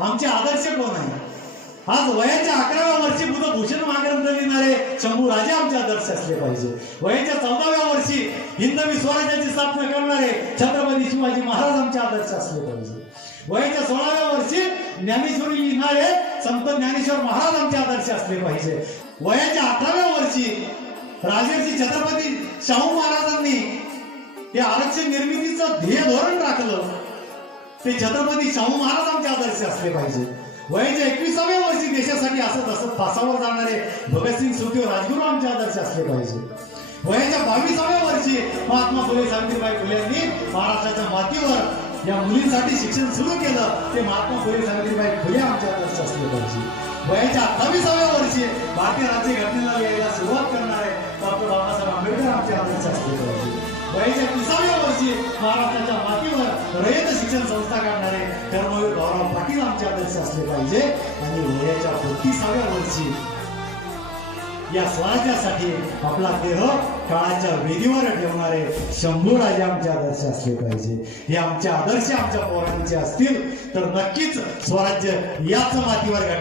आमचे आदर्श कोण आहे? आज वयाच्या अकराव्या वर्षी बुधभूषण महाग्रंथ लिहिणारे शंभू राजे आमचे आदर्श असले पाहिजे. वयाच्या चौदाव्या वर्षी हिंदवी स्वराज्याची स्थापना करणारे छत्रपती शिवाजी महाराज आमचे आदर्श असले पाहिजे. वयाच्या सोळाव्या वर्षी ज्ञानेश्वरी लिहिणारे संत ज्ञानेश्वर महाराज आमचे आदर्श असले पाहिजे. वयाच्या अठराव्या वर्षी राजर्षी छत्रपती शाहू महाराजांनी हे आरक्षण निर्मितीचं ध्येय धोरण राखलं. ते छत्रपती शाहू महाराज आमचे आदर्श असले पाहिजे. वयाच्या एकविसाव्या वर्षी देशासाठी असत असत फासावर जाणारे भगतसिंग सुखदेव राजगुरू आमचे आदर्श असले पाहिजे. वयाच्या बावीसाव्या वर्षी महात्मा फुले सावित्रीबाई फुले यांनी महाराष्ट्राच्या मातीवर या मुलींसाठी शिक्षण सुरू केलं. ते महात्मा फुले सावित्रीबाई फुले आमचे आदर्श असले पाहिजे. वयाच्या अठ्ठावीसाव्या वर्षी भारतीय राज्य घटनेला लिहायला सुरुवात करणारे डॉक्टर बाबासाहेब आंबेडकर आमचे आदर्श असले पाहिजे. वयाच्या तिसाव्या वर्षी महाराष्ट्राच्या रयत शिक्षण संस्था काढणारे कर्मवीर गौरव पाटील आमचे आदर्श असले पाहिजे. आणि वयाच्या बत्तीसाव्या वर्षी या स्वराज्यासाठी आपला देह काळाच्या वेदीवर ठेवणारे शंभूराजे आमचे आदर्श असले पाहिजे. हे आमचे आदर्श आमच्या पोरांचे असतील तर नक्कीच स्वराज्य याच मातीवर घडणार.